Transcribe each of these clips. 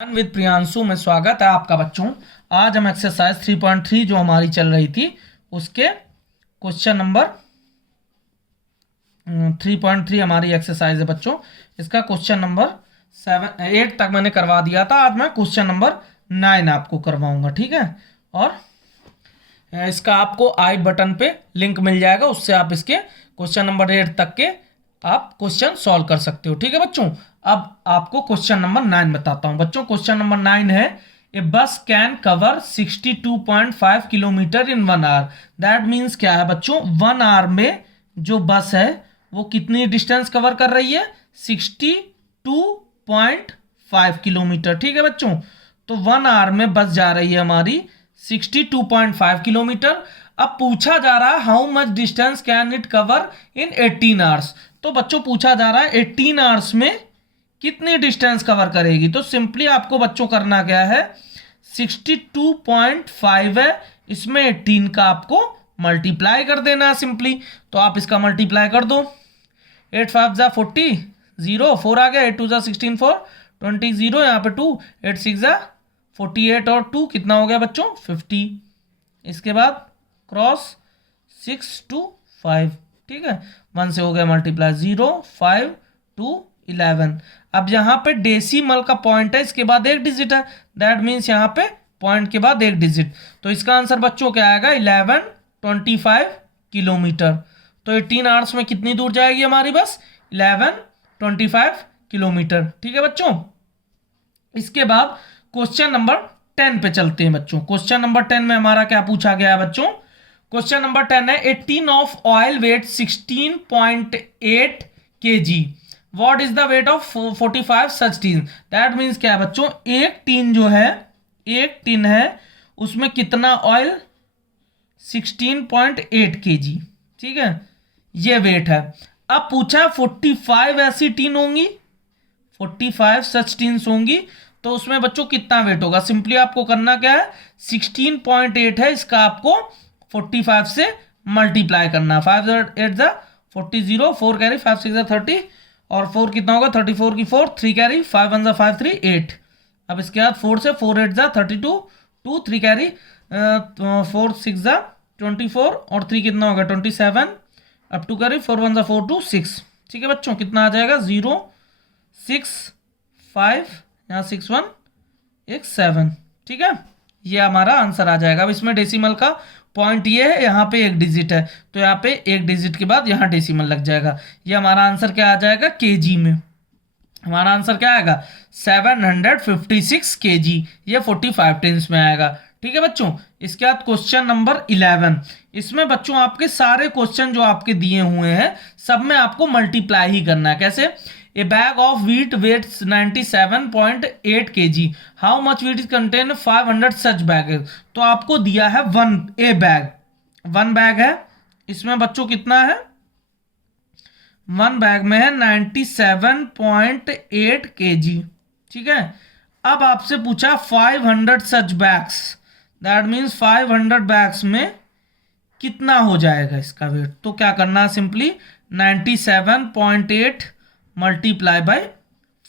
With Priyanshu में स्वागत है आपका बच्चों। आज हम एक्सरसाइज 3.3 जो हमारी चल रही थी उसके क्वेश्चन नंबर 3.3 हमारी एक्सरसाइज है बच्चों। इसका क्वेश्चन नंबर 8 तक मैंने करवा दिया था। आज मैं क्वेश्चन नंबर 9 आपको करवाऊंगा, ठीक है। और इसका आपको आई बटन पे लिंक मिल जाएगा, उससे आप इसके क्वेश्चन नंबर 8 तक के आप क्वेश्चन सॉल्व कर सकते हो, ठीक है बच्चों। अब आपको क्वेश्चन नंबर 9 बताता हूं बच्चों। क्वेश्चन नंबर 9 है, a bus can cover 62.5 kilometre in 1 hour. That means क्या है बच्चों, 1 आवर में जो बस है वो कितनी डिस्टेंस कवर कर रही है, 62.5 किलोमीटर, ठीक है बच्चों। तो 1 आवर में बस जा रही है हमारी 62.5 किलोमीटर। अब पूछा जा रहा है how much distance can it cover in 18 hours. तो बच्चों पूछा जा रहा है 18 आवर्स में कितनी डिस्टेंस कवर करेगी। तो सिंपली आपको बच्चों करना क्या है, 62.5 है, इसमें 18 का आपको मल्टीप्लाई कर देना है सिंपली। तो आप इसका मल्टीप्लाई कर दो, 8 5 जा 40, 0 4 आ गया, 8 2 जा 16 4 20, 0 यहाँ पे 2, 8 6 जा 48 और 2 कितना हो गया बच्चों 50। इसके बाद क्रॉस 6 2 5, ठीक है, 1 से हो गया मल्टीप्लाई, 0 5 2 11। अब यहाँ पे डेसिमल का पॉइंट है, इसके बाद एक डिजिट है, दैट मीन्स यहाँ पे पॉइंट के बाद एक डिजिट। तो इसका आंसर बच्चों क्या आएगा, 1125 किलोमीटर। तो 18 आवर्स में कितनी दूर जाएगी हमारी बस, 1125 किलोमीटर, ठीक है बच्चों। इसके बाद क्वेश्चन नंबर 10 पे चलते हैं बच्चों। क्वेश्चन नंबर 10 में हमारा क्या पूछा गया है बच्चों। क्वेश्चन नंबर 10 है, a tin of oil weight 16.8 kg, what is the weight of 45 such tin. That means क्या है बच्चों, एक टीन जो है, एक टिन है उसमें कितना ऑयल, 16.8 kg, ठीक है, ये वेट है। अब पूछा 45 ऐसी टीन होंगी, 45 सच टीन्स होंगी, तो उसमें बच्चों कितना वेट होगा। सिंपली आपको करना क्या है, 16.8 है, इसका आपको 45 से मल्टीप्लाई करना, 5 8 जा 40, 0 4 कैरी 5 6 जा 30 और 4 कितना होगा 34 की 4, 3 कैरी 5 1 जा 5 3 8। अब इसके बाद 4 से 4 8 जा 32, 2 3 कैरी 4 6 जा 24 और 3 कितना होगा 27, अब 2 कैरी 4 1 जा 4 2 6, ठीक है बच्चों। कितना आ जाएगा 0 6 5, यहाँ 6 1 1 7, ठीक है, ये हमारा आंसर आ जाएगा। अब इसमें डेसिमल का पॉइंट ये है, यहाँ पे एक डिजिट है, तो यहाँ पे एक डिजिट के बाद यहाँ डेसिमल लग जाएगा। ये हमारा आंसर क्या आ जाएगा, केजी में हमारा आंसर क्या आएगा, 756 kg, ये 45 टेंस में आएगा, ठीक है बच्चों। इसके बाद क्वेश्चन नंबर 11, इसमें बच्चों आपके सारे क्वेश्चन जो आपके दिए हुए हैं सब में आपको मल्टीप्लाई ही करना है। कैसे, a bag of wheat weighs 97.8 kg, how much wheat is contain 500 such bag. तो आपको दिया है 1 बैग है, इसमें बच्चों कितना है, 1 बैग में है 97.8 kg, ठीक है। अब आपसे पूछा 500 सच बैग्स, दैट मीन्स 500 बैग्स में कितना हो जाएगा इसका वेट। तो क्या करना है, सिंपली 97.8 मल्टीप्लाई बाय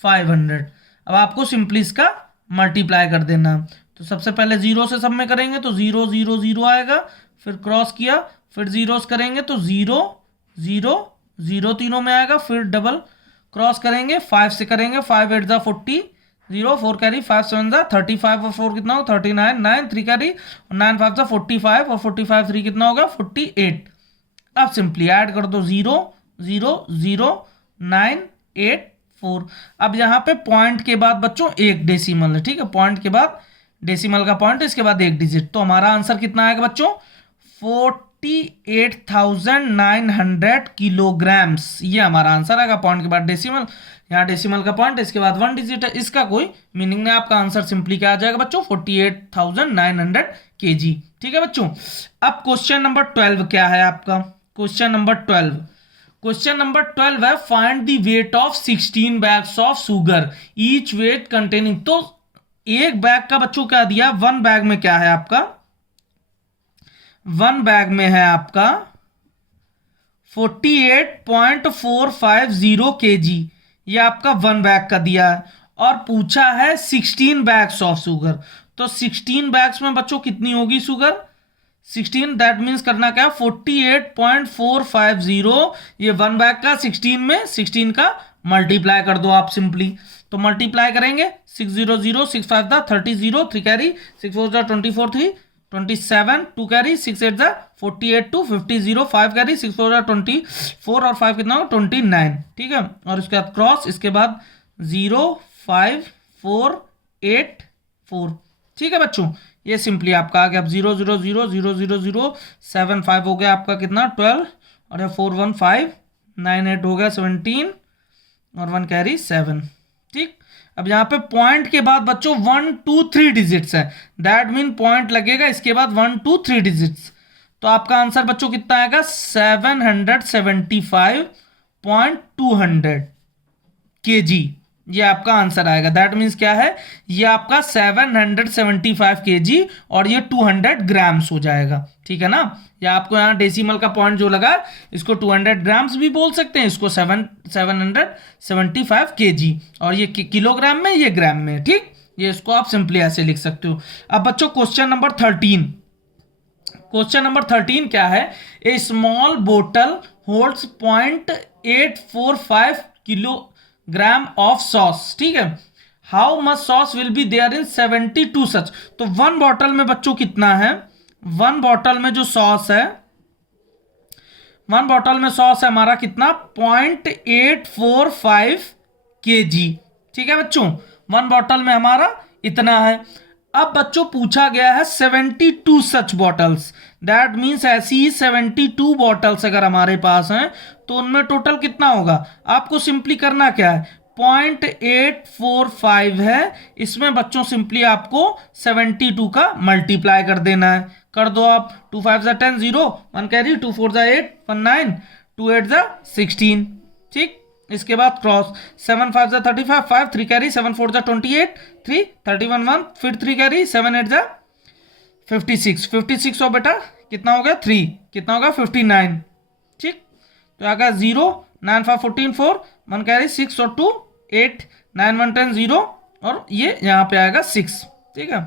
500। अब आपको सिंपली इसका मल्टीप्लाई कर देना। तो सबसे पहले 0 से सब में करेंगे तो 0 0 0 आएगा, फिर क्रॉस किया, फिर जीरोस करेंगे तो 0 0 0 तीनों में आएगा, फिर डबल क्रॉस करेंगे, 5 से करेंगे, 5 8 जा 40, 0 4 कैरी 5 7 जा 35 और 4 कितना होगा 39, 9 3 कैरी 9 5 जा 45 और 45 3 कितना होगा 48। अब सिंपली ऐड कर दो, 0 0 0 9 8 4। अब यहाँ पे पॉइंट के बाद बच्चों एक डेसिमल है, ठीक है, पॉइंट के बाद डेसिमल का पॉइंट, इसके बाद एक डिजिट। तो हमारा आंसर कितना आएगा बच्चों, 48,900 किलोग्राम्स, ये हमारा आंसर आएगा। पॉइंट के बाद डेसिमल, यहाँ डेसिमल का पॉइंट, इसके बाद 1 डिजिट है, इसका कोई मीनिंग नहीं, आपका आंसर सिंपली क्या आ जाएगा बच्चों, 48,900 kg, ठीक है बच्चों। अब क्वेश्चन नंबर 12 क्या है आपका, क्वेश्चन नंबर 12, क्वेश्चन नंबर 12 है, find the weight of 16 bags of sugar, each weight containing. तो एक बैग का बच्चों क्या दिया, 1 बैग में क्या है आपका, 1 बैग में है आपका 48.450 kg, ये आपका 1 बैग का दिया है। और पूछा है 16 बैग्स ऑफ शुगर। तो 16 बैग्स में बच्चों कितनी होगी शुगर? 16, दैट मीन्स करना क्या, 48.450। ये 1 बैग का 16 में 16 का मल्टीप्लाई कर दो आप सिंपली। तो मल्टीप्लाई करेंगे 6 0 0 6 5 30 0 3 कैरी 6 4 24 3 27 2 कैरी 6 8 48 2 50 0 5 कैरी 6 4 24 और 5 कितना होगा 29। ठीक है, और इसके बाद क्रॉस, इसके बाद 0 5 4 8 4। ठीक है बच्चों, ये सिंपली आपका आ गया। अब 0 0 0 0 0 0 7 5 हो गया आपका कितना 12, और 4 1 5 9 8 हो गया 17 और 1 कैरी 7। ठीक, अब यहाँ पे पॉइंट के बाद बच्चों 1 2 3 डिजिट्स है, दैट मीन पॉइंट लगेगा इसके बाद 1 2 3 डिजिट्स। तो आपका आंसर बच्चों कितना आएगा 775.200 kg, ये आपका आंसर आएगा। दैट मीन्स क्या है, ये आपका 775 kg और ये 200 ग्राम्स हो जाएगा। ठीक है ना, या आपको यहाँ डेसिमल का पॉइंट जो लगा इसको 200 ग्राम्स भी बोल सकते हैं, इसको 775 kg, और ये किलोग्राम में, ये ग्राम में। ठीक, ये इसको आप सिंपली ऐसे लिख सकते हो। अब बच्चों क्वेश्चन नंबर 13, क्वेश्चन नंबर 13 क्या है, ए स्मॉल बोतल होल्ड्स 0.845 किलोग्राम ऑफ सॉस। ठीक है, how much sauce will be there in 72 such. तो 1 बॉटल में बच्चों कितना है, 1 बॉटल में जो सॉस है, 1 बॉटल में सॉस है हमारा कितना 0.845 kg। ठीक है बच्चों, 1 बॉटल में हमारा इतना है। अब बच्चों पूछा गया है 72 सच बॉटल्स, दैट मीन्स ऐसी ही 72 बॉटल्स अगर हमारे पास हैं तो उनमें टोटल कितना होगा। आपको सिंपली करना क्या है, 0.845 है, इसमें बच्चों सिंपली आपको 72 का मल्टीप्लाई कर देना है। कर दो आप, 2 5 10 0 1 कैरी 2 4 8 1 9 2 8 16। ठीक, इसके बाद क्रॉस 7 5 35 5 3 कैरी 7 4 28 3 31 1 फिर 3 कैरी 7 8 56 और बेटा कितना हो गया 3, कितना होगा 59। ठीक, तो आ गया 0 9 5 14 4 1 कैरी 6 और 2 8 9 1 10 0 और ये यहाँ पे आएगा 6। ठीक है,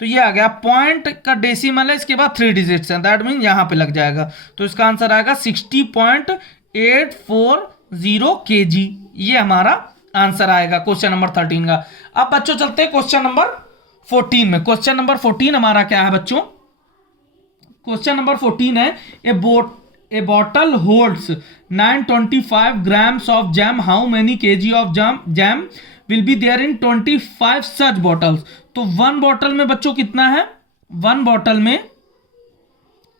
तो ये आ गया पॉइंट का डेसिमल है, इसके बाद 3 डिजिट्स हैं, दैट मीन यहाँ पे लग जाएगा। तो इसका आंसर आएगा 60.840 kg, ये हमारा आंसर आएगा क्वेश्चन नंबर 13 का। अब बच्चों चलते हैं क्वेश्चन नंबर 14 में। क्वेश्चन नंबर 14 हमारा क्या है बच्चों, क्वेश्चन नंबर 14 है ए bottle holds 925 grams of jam, how many kg of jam will be there in 25 such bottles। तो 1 बॉटल में बच्चों कितना है, 1 बॉटल में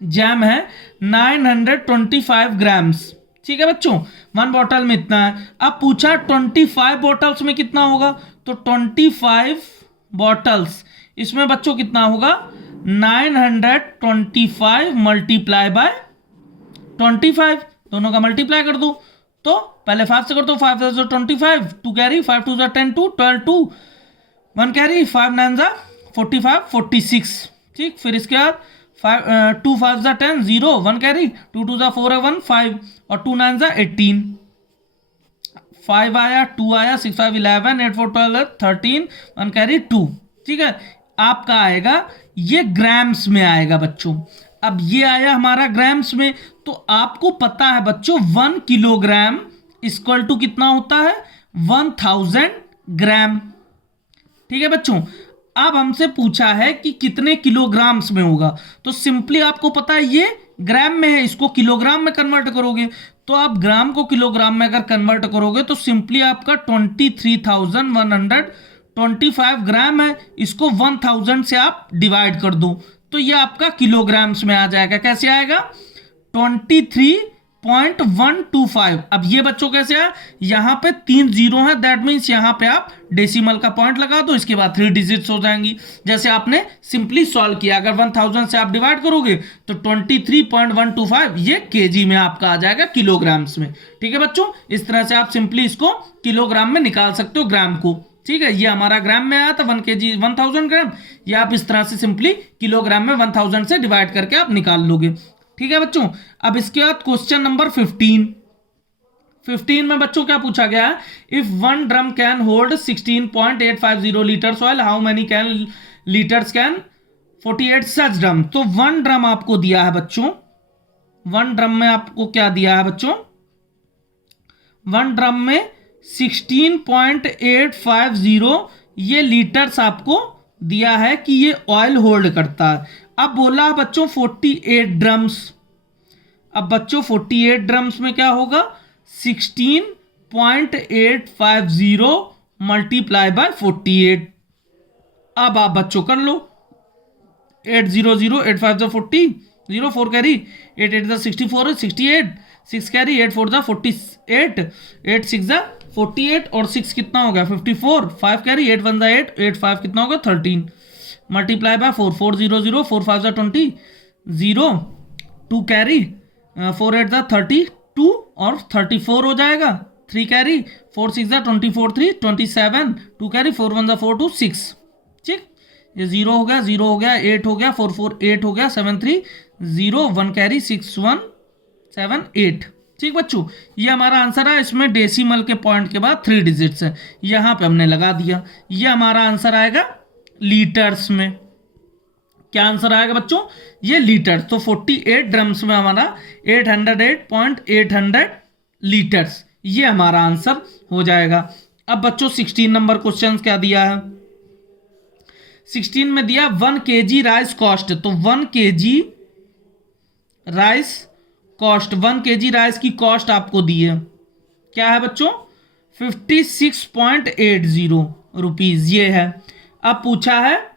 जैम है 925 ग्राम्स। ठीक है बच्चों, 1 बॉटल में इतना है। अब पूछा 25 बॉटल्स में कितना होगा, तो 25 बॉटल्स, इसमें बच्चों कितना होगा 925 मल्टीप्लाई बाय 25, दोनों का मल्टीप्लाई कर दो। तो पहले 5 से कर दो, 5 25 2 कैरी 5 2 10 2 12 2 1 कैरी 5 9 45 46। ठीक, फिर इसके बाद 2 5 10 0 1 कैरी 2 2 4 1 5 और 2 9 18 5 आया 2 आया 6 5 11 8 4 12 13 1 कैरी 2। ठीक है, आपका आएगा ये ग्राम्स में आएगा बच्चों। अब ये आया हमारा ग्राम्स में, तो आपको पता है बच्चों 1 किलोग्राम इक्वल टू कितना होता है 1000 ग्राम। ठीक है बच्चों, अब हमसे पूछा है कि कितने किलोग्राम्स में होगा, तो सिंपली आपको पता है ये ग्राम में है, इसको किलोग्राम में कन्वर्ट करोगे, तो आप ग्राम को किलोग्राम में अगर कन्वर्ट करोगे तो सिंपली आपका 23,125 ग्राम है, इसको 1000 से आप डिवाइड कर दो तो ये आपका किलोग्राम्स में आ जाएगा। कैसे आएगा 23.125। अब ये बच्चों कैसे है, यहाँ पे 3 जीरो है, दैट मीन्स यहाँ पे आप डेसिमल का पॉइंट लगा दो, इसके बाद 3 डिजिट्स हो जाएंगी, जैसे आपने सिंपली सॉल्व किया। अगर 1000 से आप डिवाइड करोगे तो 23.125 ये केजी में आपका आ जाएगा किलोग्राम्स में। ठीक है बच्चों, इस तरह से आप सिंपली इसको किलोग्राम में निकाल सकते हो ग्राम को। ठीक है, ये हमारा ग्राम में आया था 1 kg 1000 ग्राम, ये आप इस तरह से सिंपली किलोग्राम में 1000 से डिवाइड करके आप निकाल लोगे। ठीक है बच्चों, अब इसके बाद क्वेश्चन नंबर 15। 15 में बच्चों क्या पूछा गया है, if one drum can hold 16.850 litres oil, how many can litres can 48 such drum. तो वन ड्रम आपको दिया है बच्चों, वन ड्रम में आपको क्या दिया है बच्चों, वन ड्रम में 16.850 ये लीटर्स आपको दिया है कि ये ऑयल होल्ड करता है। अब बोला बच्चों 48 ड्रम्स, अब बच्चों 48 ड्रम्स में क्या होगा, 16.850 मल्टीप्लाई बाय 48। अब आप बच्चों कर लो, 800 8 5 40 0 4 कैरी, 8 8 64 68 6 कैरी, 8 4 48 8 6 48 और 6 कितना हो गया 54, 5 कैरी, 8 1 8 8 5 कितना होगा 13 मल्टीप्लाई बाय 4 4 0 0 4 5 20 0 2 कैरी, 4 8 32 और 34 हो जाएगा, 3 कैरी, 4 6 24 3 27 2 कैरी, 4 1 4 2 6। ठीक, ये 0 हो गया, 0 हो गया, 8 हो गया, 4 4 8 हो गया, 7 3 0 1 कैरी, 6 1 7 8। ठीक बच्चों, ये हमारा आंसर है। इसमें डेसिमल के पॉइंट के बाद 3 डिजिट्स है, यहां पे हमने लगा दिया। ये हमारा आंसर आएगा लीटर्स में। क्या आंसर आएगा बच्चों, ये लीटर। तो 48 ड्रम्स में हमारा 808.800 लीटर्स, ये हमारा आंसर हो जाएगा। अब बच्चों 16 नंबर क्वेश्चन क्या दिया है, 16 में दिया 1 kg राइस कॉस्ट। तो 1 kg rice cost, 1 kg rice की कॉस्ट आपको दी है, क्या है बच्चों 56.80 रुपीज ये है। अब पूछा है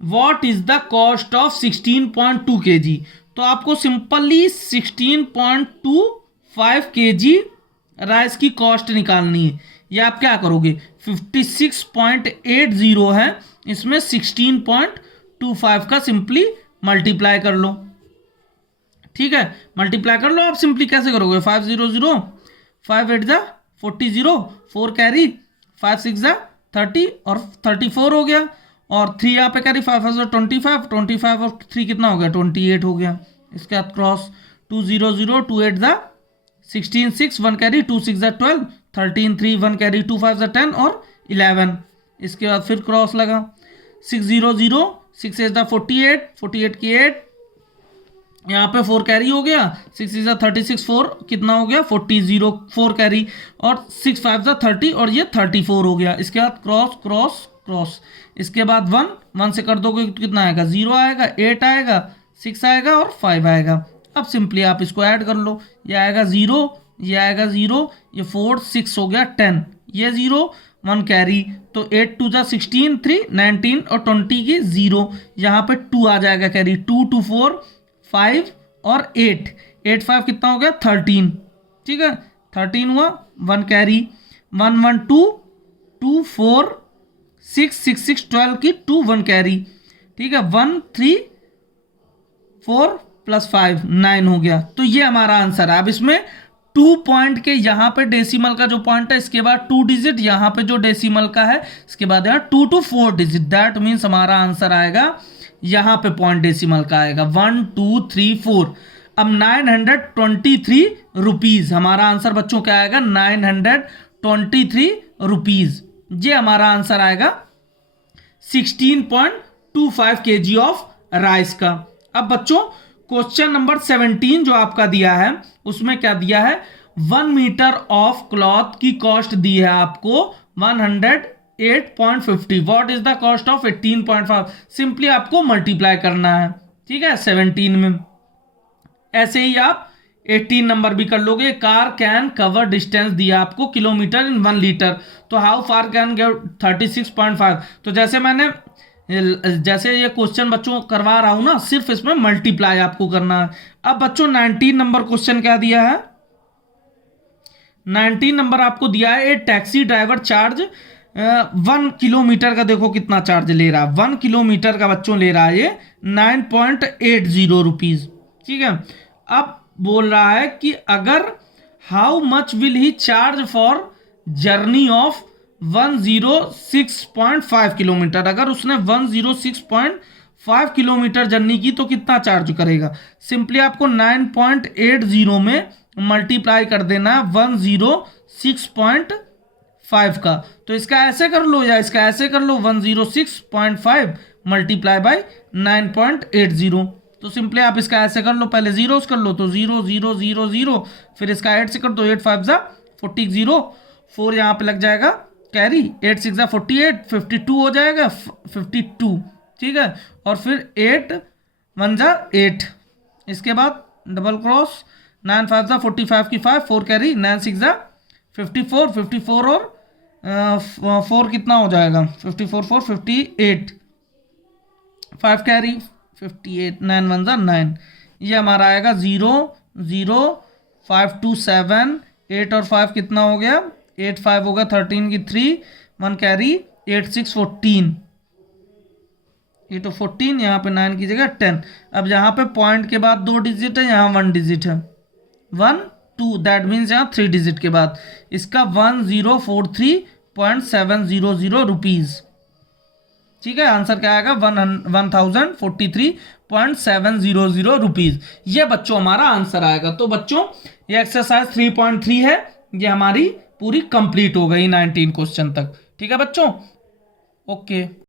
what is the cost of 16.2 kg। तो आपको सिंपली 16.25 kg राइस की कॉस्ट निकालनी है। या आप क्या करोगे, 56.80 है, इसमें 16.25 का सिंपली मल्टीप्लाई कर लो। ठीक है, मल्टीप्लाई कर लो। आप सिंपली कैसे करोगे, 5 0 0 5 8 40 4 कैरी, 5 6 30 और 34 हो गया, और 3 यहाँ पे कैरी, 5 25 25 और 3 कितना हो गया 28 हो गया। इसके बाद क्रॉस 2 0 0 2 8 16 6 1 कैरी, 2 6 12 13 3 1 कैरी, 2 5 10 और 11। इसके बाद फिर क्रॉस लगा 6 0 0 6 8 48 48 की 8, यहाँ पे 4 कैरी हो गया, 6 6 36 4 कितना हो गया 40 0 4 कैरी, और 6 5 30 और ये 34 हो गया। इसके बाद क्रॉस क्रॉस क्रॉस, इसके बाद 1 1 से कर दोगे तो कितना आएगा, 0 आएगा, 8 आएगा, 6 आएगा और 5 आएगा। अब सिंपली आप इसको ऐड कर लो, ये आएगा 0, ये आएगा 0, ये 4 6 हो गया 10, ये 0 1 कैरी, तो 8 2 16 3 19 और 20 की 0, यहाँ पे 2 आ जाएगा कैरी, 2 2 4 5 और 8 8 5 कितना हो गया 13। ठीक है, 13 हुआ, 1 कैरी, 1 1 2 2 4 6 6 6 12 की 2 1 कैरी। ठीक है, 1 3 4 प्लस 5 9 हो गया। तो ये हमारा आंसर है। अब इसमें 2 पॉइंट के यहाँ पे डेसिमल का जो पॉइंट है, इसके बाद 2 डिजिट, यहाँ पे जो डेसिमल का है इसके बाद यहाँ 2 to 4 डिजिट, दैट मीन्स हमारा आंसर आएगा यहाँ पे पॉइंट डेसिमल का आएगा 1 2 3 4। अब 923 रुपीज हमारा आंसर बच्चों क्या आएगा, 923 रुपीज, ये हमारा आंसर आएगा 16.25 kg ऑफ राइस का। अब बच्चों क्वेश्चन नंबर 17 जो आपका दिया है उसमें क्या दिया है, 1 मीटर ऑफ क्लॉथ की कॉस्ट दी है आपको 108.50, what is the cost of 18.5। Simply आपको मल्टीप्लाई करना है। ठीक है, 17 में ऐसे ही आप 18 नंबर भी कर लोगे। कार कैन कवर डिस्टेंस दिया आपको किलोमीटर इन 1 लीटर, तो हाउ फार कैन गेट 36.5। तो जैसे ये क्वेश्चन बच्चों करवा रहा हूं ना, सिर्फ इसमें मल्टीप्लाई आपको करना है। अब बच्चों 19 नंबर क्वेश्चन क्या दिया है, 19 नंबर आपको दिया है, ए टैक्सी ड्राइवर चार्ज 1 किलोमीटर का, देखो कितना चार्ज ले रहा है, 1 किलोमीटर का बच्चों ले रहा है ये 9.80 रुपीज। ठीक है, अब बोल रहा है कि अगर how much will he charge for journey of 106.5 kilometre, अगर उसने 106.5 किलोमीटर जर्नी की तो कितना चार्ज करेगा। सिंपली आपको 9.80 में मल्टीप्लाई कर देना है 106.5 का। तो इसका ऐसे कर लो या इसका ऐसे कर लो, 106.5 मल्टीप्लाई बाय 9.80। तो सिंपली आप इसका ऐसे कर लो, पहले जीरोस कर लो, तो 0 0 0 0, फिर इसका 8 से कर दो, 8 5 40, 0 4 यहाँ पे लग जाएगा कैरी, 8 6 48, 52 हो जाएगा 52, ठीक है। और फिर 8 1 8, इसके बाद डबल क्रॉस, 9 5 45 की 5, 4 कैरी, 9 6 54, 54 और 4 कितना हो जाएगा, 54 4 58, 5 कैरी 58, 9 1 9, ये हमारा आएगा 0 0 5 2 7, 8 और 5 कितना हो गया, 8 5 होगा 13 की 3, 1 कैरी 8 6 14, ये तो 14, यहाँ पे 9 की जगह 10। अब यहाँ पे पॉइंट के बाद 2 डिजिट है, यहाँ 1 डिजिट है, 1 2, दैट मीन्स यहाँ 3 डिजिट के बाद इसका 1043.700 रुपीज़, ठीक है। आंसर क्या आएगा, 1043.700 रुपीज़, ये बच्चों हमारा आंसर आएगा। तो बच्चों ये एक्सरसाइज 3.3 है, ये हमारी पूरी कंप्लीट हो गई 19 क्वेश्चन तक, ठीक है बच्चों, ओके।